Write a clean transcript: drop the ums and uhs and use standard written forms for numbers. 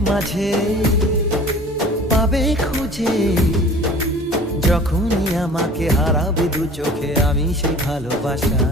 মাঝে পাবে খুঁজে, যখনই আমাকে হারাবে দু চোখে আমি সেই ভালোবাসা।